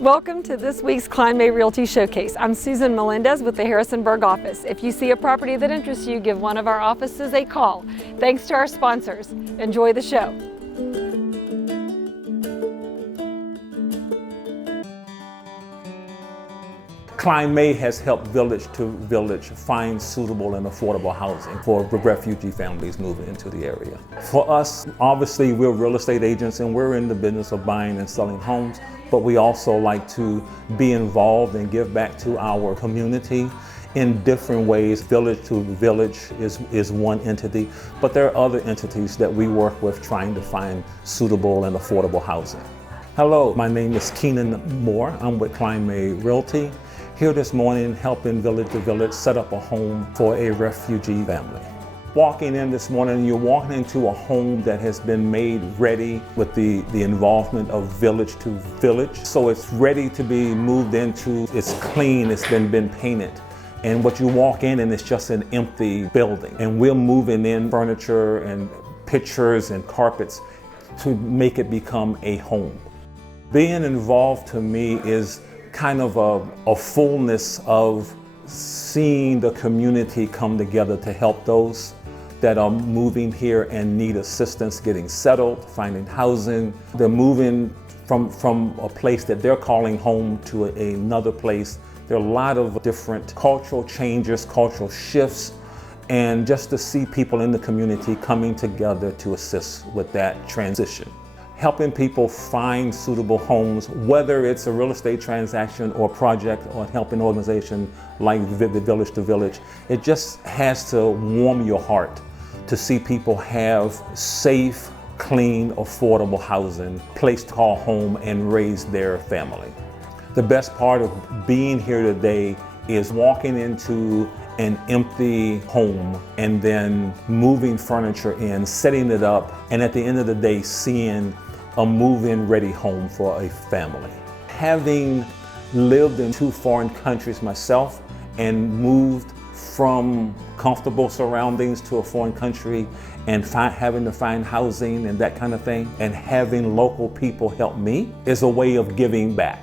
Welcome to this week's Kline May Realty Showcase. I'm Susan Melendez with the Harrisonburg office. If you see a property that interests you, give one of our offices a call. Thanks to our sponsors. Enjoy the show. Kline May has helped village to village find suitable and affordable housing for refugee families moving into the area. For us, obviously, we're real estate agents and we're in the business of buying and selling homes, but we also like to be involved and give back to our community in different ways. Village to Village is one entity, but there are other entities that we work with trying to find suitable and affordable housing. Hello, my name is Keenan Moore. I'm with Kline May Realty. Here this morning helping Village to Village set up a home for a refugee family. Walking in this morning, you're walking into a home that has been made ready with the involvement of Village to Village. So it's ready to be moved into, it's clean, it's been painted. And what you walk in and it's just an empty building. And we're moving in furniture and pictures and carpets to make it become a home. Being involved to me is kind of a fullness of seeing the community come together to help those that are moving here and need assistance getting settled, finding housing. They're moving from a place that they're calling home to another place. There are a lot of different cultural changes, cultural shifts, and just to see people in the community coming together to assist with that transition. Helping people find suitable homes, whether it's a real estate transaction or project or helping organization like Village to Village, it just has to warm your heart to see people have safe, clean, affordable housing, place to call home and raise their family. The best part of being here today is walking into an empty home and then moving furniture in, setting it up, and at the end of the day, seeing a move-in ready home for a family. Having lived in 2 foreign countries myself and moved from comfortable surroundings to a foreign country and having to find housing and that kind of thing, and having local people help me is a way of giving back.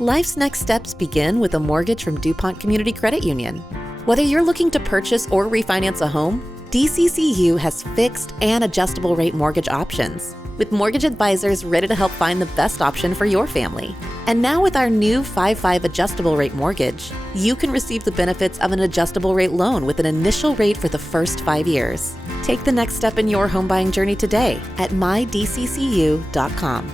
Life's next steps begin with a mortgage from DuPont Community Credit Union. Whether you're looking to purchase or refinance a home, DCCU has fixed and adjustable rate mortgage options, with mortgage advisors ready to help find the best option for your family. And now with our new 5/5 adjustable rate mortgage, you can receive the benefits of an adjustable rate loan with an initial rate for the first 5 years. Take the next step in your home buying journey today at mydccu.com.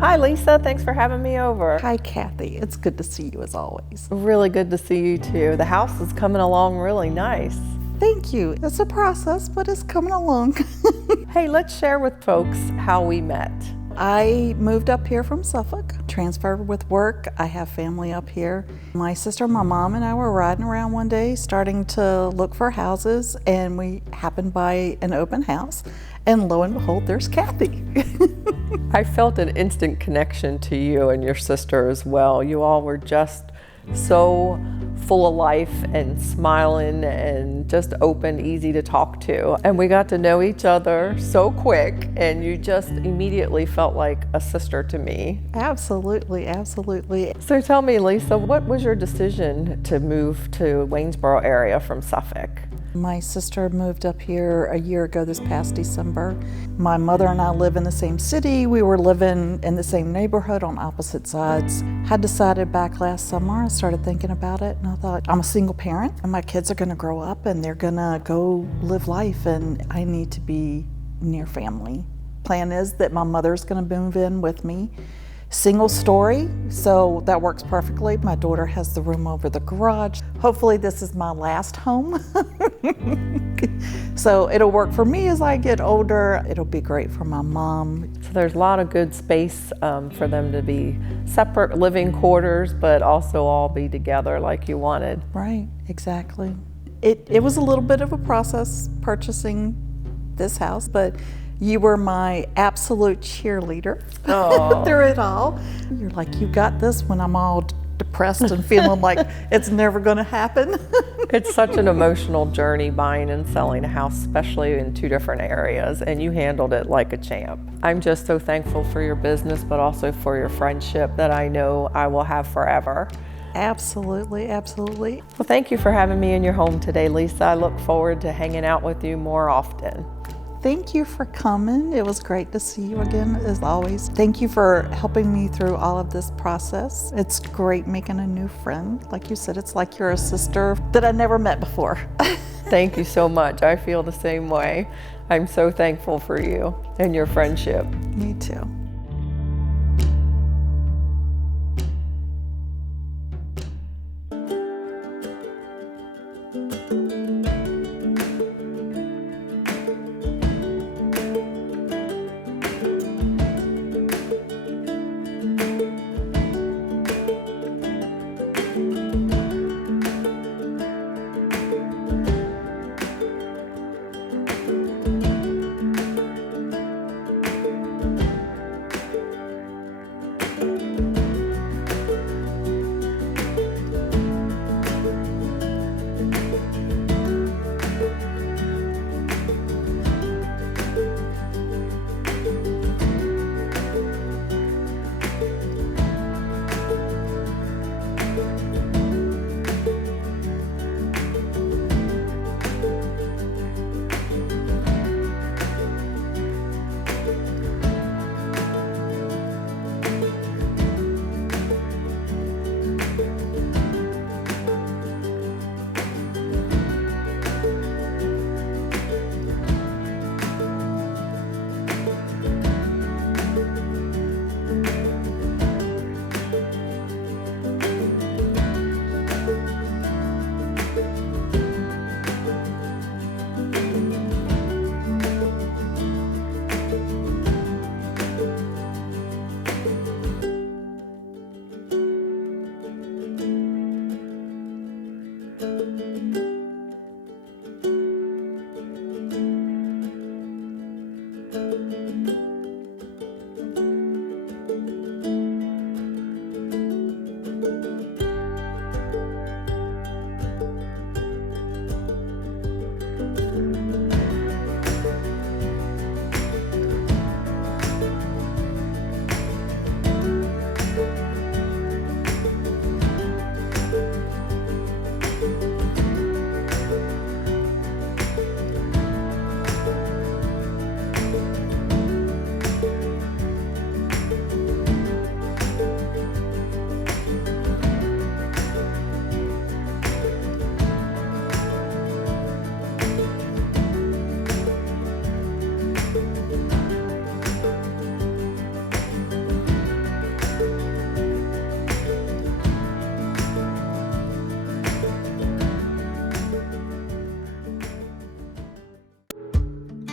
Hi Lisa, thanks for having me over. Hi Cathy, it's good to see you as always. Really good to see you too. The house is coming along really nice. Thank you. It's a process, but it's coming along. Hey, let's share with folks how we met. I moved up here from Suffolk, transferred with work. I have family up here. My sister, my mom, and I were riding around one day starting to look for houses, and we happened by an open house, and lo and behold, there's Cathy. I felt an instant connection to you and your sister as well. You all were just so full of life and smiling and just open, easy to talk to. And we got to know each other so quick, and you just immediately felt like a sister to me. Absolutely, absolutely. So tell me, Lisa, what was your decision to move to Waynesboro area from Suffolk? My sister moved up here a year ago this past December. My mother and I live in the same city. We were living in the same neighborhood on opposite sides. Had decided back last summer, I started thinking about it, and I thought, I'm a single parent and my kids are gonna grow up and they're gonna go live life, and I need to be near family. Plan is that my mother's gonna move in with me. Single story, so that works perfectly. My daughter has the room over the garage. Hopefully this is my last home. So it'll work for me as I get older. It'll be great for my mom. So there's a lot of good space for them to be separate living quarters, but also all be together like you wanted. Right, exactly. It was a little bit of a process purchasing this house, but you were my absolute cheerleader through it all. You're like, you got this when I'm all depressed and feeling like it's never gonna happen. It's such an emotional journey buying and selling a house, especially in two different areas, and you handled it like a champ. I'm just so thankful for your business, but also for your friendship that I know I will have forever. Absolutely, absolutely. Well, thank you for having me in your home today, Lisa. I look forward to hanging out with you more often. Thank you for coming. It was great to see you again, as always. Thank you for helping me through all of this process. It's great making a new friend. Like you said, it's like you're a sister that I never met before. Thank you so much. I feel the same way. I'm so thankful for you and your friendship. Me too.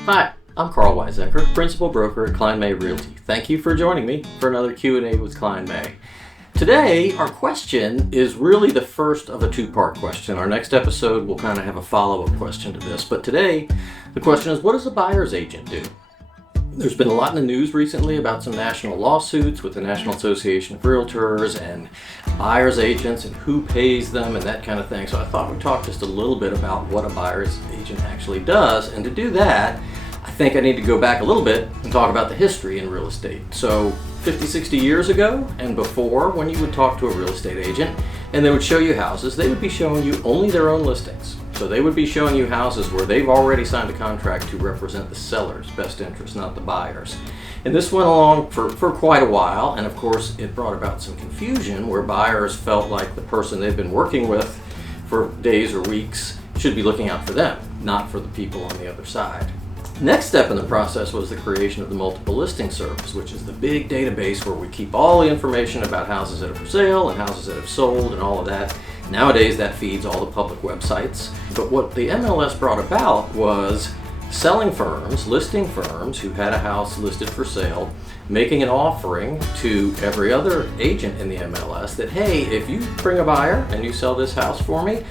Hi, I'm Karl Waizecker, Principal Broker at Kline May Realty. Thank you for joining me for another Q&A with Kline May. Today, our question is really the first of a two-part question. Our next episode will kind of have a follow-up question to this, but today the question is, what does a buyer's agent do? There's been a lot in the news recently about some national lawsuits with the National Association of Realtors and buyer's agents and who pays them and that kind of thing. So I thought we'd talk just a little bit about what a buyer's agent actually does. And to do that, I think I need to go back a little bit and talk about the history in real estate. So 50, 60 years ago and before, when you would talk to a real estate agent and they would show you houses, they would be showing you only their own listings. So they would be showing you houses where they've already signed a contract to represent the seller's best interest, not the buyer's. And this went along for quite a while, and of course it brought about some confusion where buyers felt like the person they've been working with for days or weeks should be looking out for them, not for the people on the other side. Next step in the process was the creation of the multiple listing service, which is the big database where we keep all the information about houses that are for sale and houses that have sold and all of that. Nowadays that feeds all the public websites. But what the MLS brought about was selling firms, listing firms who had a house listed for sale, making an offering to every other agent in the MLS that, hey, if you bring a buyer and you sell this house for me,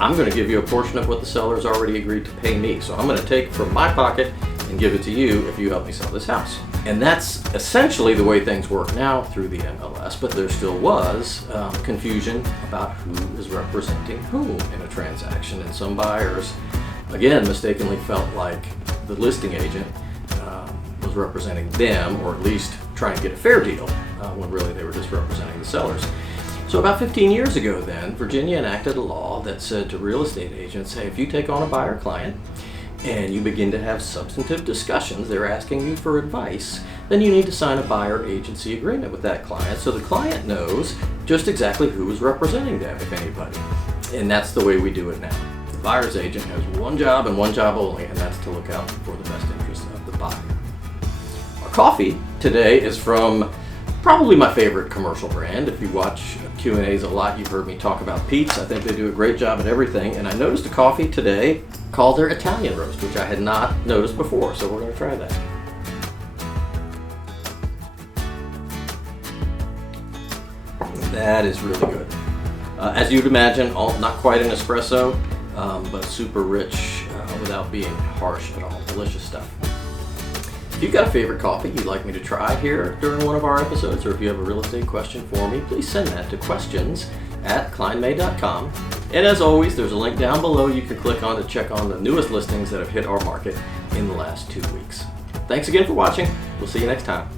I'm going to give you a portion of what the seller's already agreed to pay me. So I'm going to take from my pocket and give it to you if you help me sell this house. And that's essentially the way things work now through the MLS, but there still was confusion about who is representing whom in a transaction. And some buyers, again, mistakenly felt like the listing agent was representing them, or at least trying to get a fair deal, when really they were just representing the sellers. So about 15 years ago then, Virginia enacted a law that said to real estate agents, hey, if you take on a buyer client and you begin to have substantive discussions, they're asking you for advice, then you need to sign a buyer agency agreement with that client so the client knows just exactly who is representing them, if anybody. And that's the way we do it now. The buyer's agent has one job and one job only, and that's to look out for the best interest of the buyer. Our coffee today is from probably my favorite commercial brand. If you watch Q&As a lot, you've heard me talk about Pete's. I think they do a great job at everything. And I noticed a coffee today called their Italian Roast, which I had not noticed before. So we're going to try that. That is really good. As you'd imagine, not quite an espresso, but super rich without being harsh at all. Delicious stuff. If you've got a favorite coffee you'd like me to try here during one of our episodes, or if you have a real estate question for me, please send that to questions@klinemay.com. And as always, there's a link down below you can click on to check on the newest listings that have hit our market in the last 2 weeks. Thanks again for watching. We'll see you next time.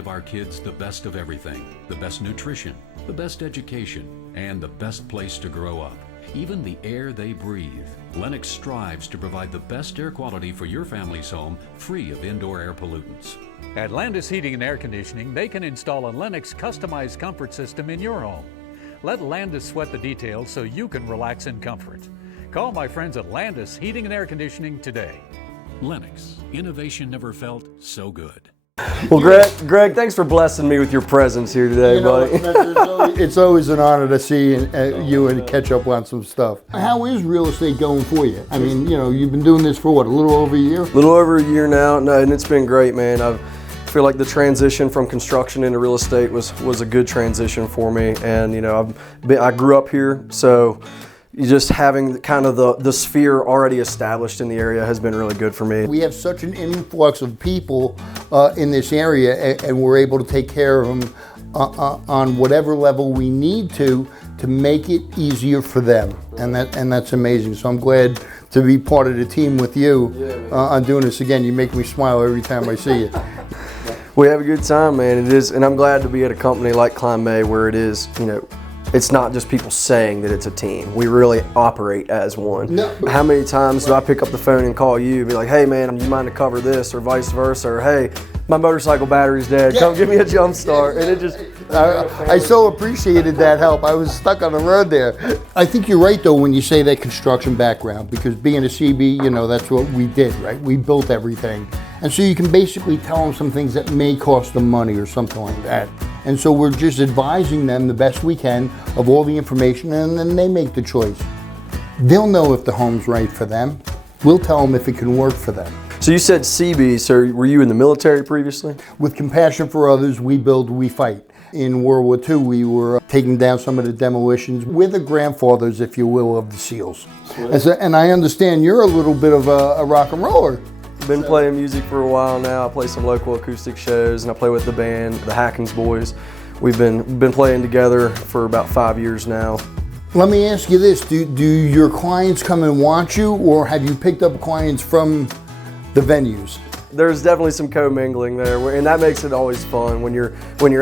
give our kids the best of everything, the best nutrition, the best education, and the best place to grow up. Even the air they breathe. Lennox strives to provide the best air quality for your family's home, free of indoor air pollutants. At Landis Heating and Air Conditioning, they can install a Lennox customized comfort system in your home. Let Landis sweat the details so you can relax in comfort. Call my friends at Landis Heating and Air Conditioning today. Lennox, innovation never felt so good. Well, Greg, thanks for blessing me with your presence here today, buddy. It's always an honor to see you and catch up on some stuff. How is real estate going for you? I mean, you've been doing this for what, a little over a year? A little over a year now, and it's been great, man. I feel like the transition from construction into real estate was a good transition for me, and I grew up here, so just having kind of the sphere already established in the area has been really good for me. We have such an influx of people in this area, and we're able to take care of them on whatever level we need to make it easier for them, and that's amazing. So I'm glad to be part of the team with you on doing this. Again, you make me smile every time I see you. We have a good time, man. It is, and I'm glad to be at a company like Kline May where it is, it's not just people saying that it's a team. We really operate as one. No. How many times do I pick up the phone and call you and be like, hey man, you mind to cover this, or vice versa, or hey, my motorcycle battery's dead, come give me a jump start. And it just, I so appreciated that help. I was stuck on the road there. I think you're right though when you say that construction background, because being a CB, that's what we did, right? We built everything. And so you can basically tell them some things that may cost them money or something like that. And so we're just advising them the best we can of all the information, and then they make the choice. They'll know if the home's right for them. We'll tell them if it can work for them. So you said CB, so were you in the military previously? With compassion for others, we build, we fight. In World War II, we were taking down some of the demolitions. We're the grandfathers, if you will, of the SEALs. And I understand you're a little bit of a rock and roller. Been playing music for a while now. I play some local acoustic shows, and I play with the band, the Hackins Boys. We've been playing together for about 5 years now. Let me ask you this, do your clients come and want you, or have you picked up clients from the venues? There's definitely some co-mingling there, and that makes it always fun when you're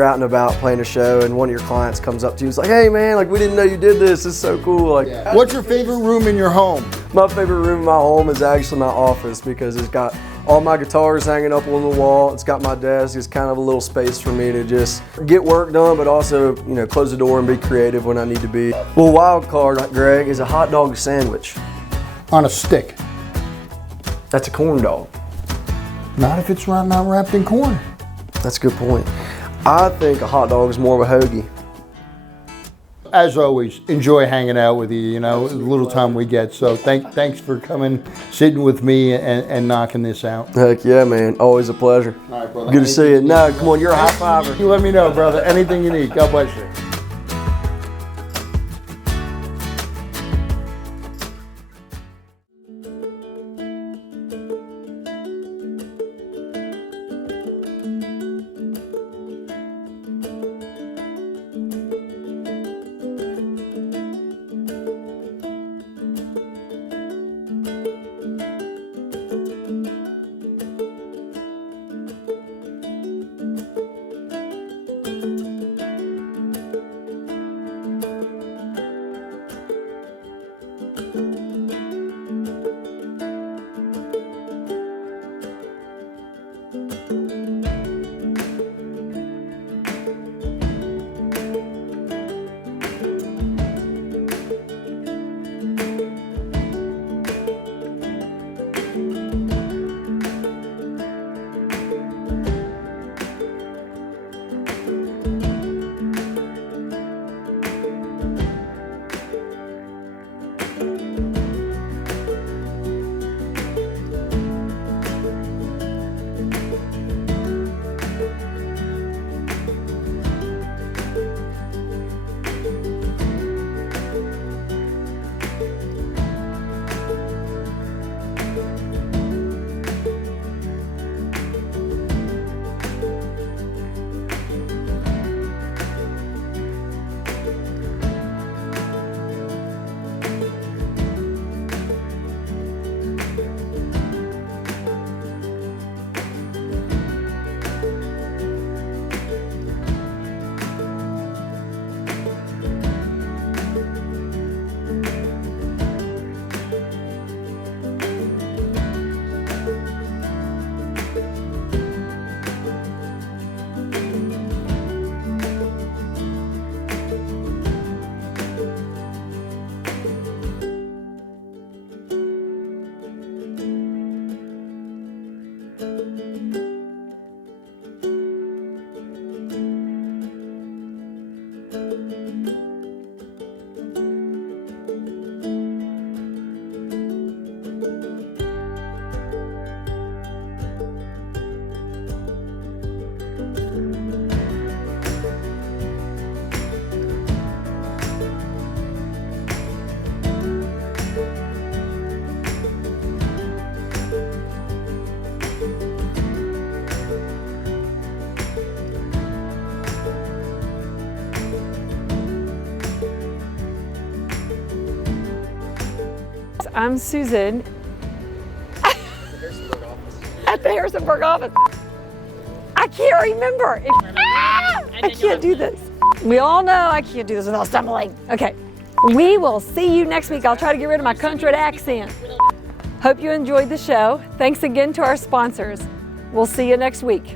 out and about playing a show and one of your clients comes up to you and is like, hey man, like we didn't know you did this, it's so cool. Like, yeah. What's your favorite room in your home? My favorite room in my home is actually my office, because it's got all my guitars hanging up on the wall. It's got my desk. It's kind of a little space for me to just get work done, but also, close the door and be creative when I need to be. Well, wild card, Greg, is a hot dog sandwich. On a stick. That's a corn dog. Not if it's not wrapped in corn. That's a good point. I think a hot dog is more of a hoagie. As always, enjoy hanging out with you, the little time we get. So thanks for coming, sitting with me and knocking this out. Heck yeah, man. Always a pleasure. All right, brother. Good to see you. No, come on, you're a high fiver. You let me know, brother. Anything you need. God bless you. I'm Susan. At the Harrisonburg office. I can't remember. I can't do this. We all know I can't do this without stumbling. Okay, we will see you next week. I'll try to get rid of my country accent. Hope you enjoyed the show. Thanks again to our sponsors. We'll see you next week.